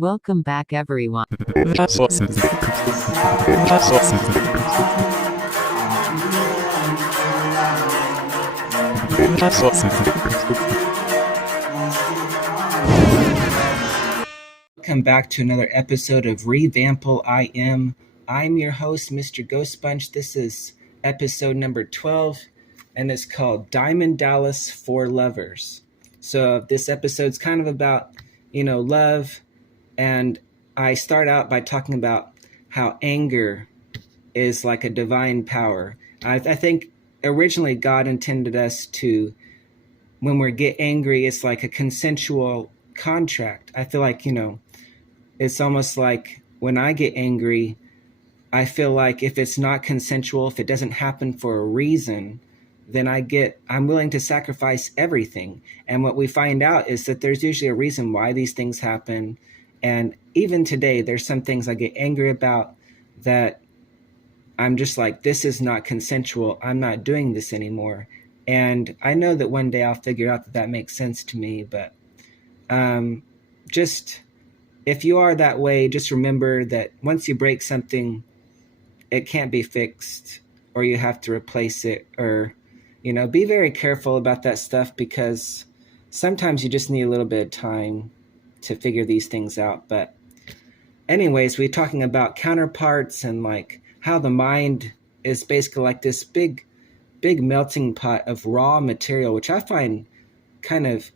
Welcome back, everyone. Welcome back to another episode of Revample. I'm your host, Mr. Ghost Sponge. This is episode number 12, and it's called Diamond Dallas for Lovers. So this episode's kind of about, love, and I start out by talking about how anger is like a divine power. I think originally God intended us to, when we get angry, it's like a consensual contract. I feel like, it's almost like when I get angry, I feel like if it's not consensual, if it doesn't happen for a reason, then I'm willing to sacrifice everything. And what we find out is that there's usually a reason why these things happen. And even today, there's some things I get angry about that I'm just like, this is not consensual. I'm not doing this anymore. And I know that one day I'll figure out that makes sense to me. But just if you are that way, just remember that once you break something, it can't be fixed, or you have to replace it, or, be very careful about that stuff, because sometimes you just need a little bit of time to figure these things out. But anyways, we're talking about counterparts and like how the mind is basically like this big melting pot of raw material, which I find kind of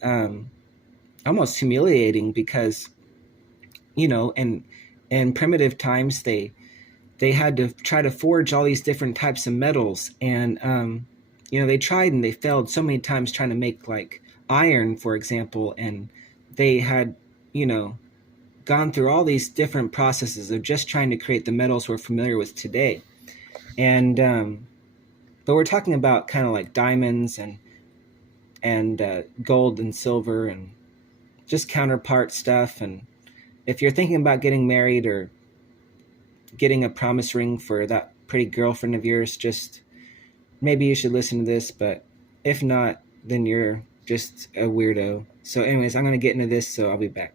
almost humiliating, because in primitive times, they had to try to forge all these different types of metals. And, they tried and they failed so many times trying to make like iron, for example. And they had, gone through all these different processes of just trying to create the metals we're familiar with today. And, but we're talking about kind of like diamonds and gold and silver and just counterpart stuff. And if you're thinking about getting married or getting a promise ring for that pretty girlfriend of yours, just maybe you should listen to this. But if not, then you're just a weirdo. So anyways, I'm going to get into this, so I'll be back.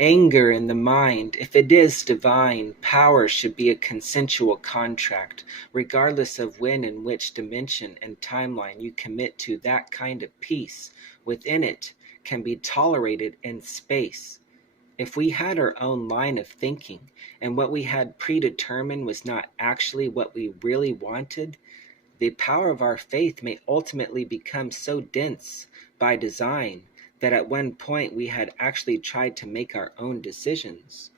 Anger in the mind, if it is divine, power should be a consensual contract, regardless of when and which dimension and timeline you commit to. That kind of peace within it can be tolerated in space. If we had our own line of thinking and what we had predetermined was not actually what we really wanted, the power of our faith may ultimately become so dense by design that at one point we had actually tried to make our own decisions.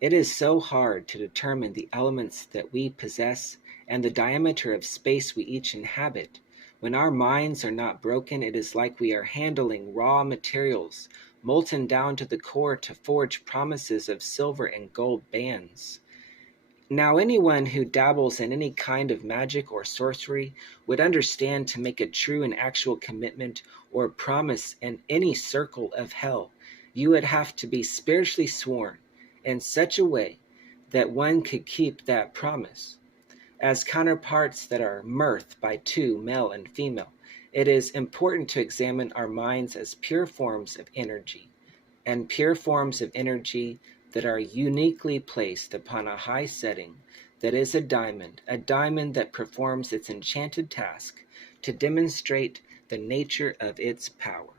It is so hard to determine the elements that we possess and the diameter of space we each inhabit. When our minds are not broken, it is like we are handling raw materials, molten down to the core to forge promises of silver and gold bands. Now, anyone who dabbles in any kind of magic or sorcery would understand to make a true and actual commitment or promise in any circle of hell, you would have to be spiritually sworn in such a way that one could keep that promise. As counterparts that are mirth by two, male and female, it is important to examine our minds as pure forms of energy, and pure forms of energy that are uniquely placed upon a high setting that is a diamond that performs its enchanted task to demonstrate the nature of its power.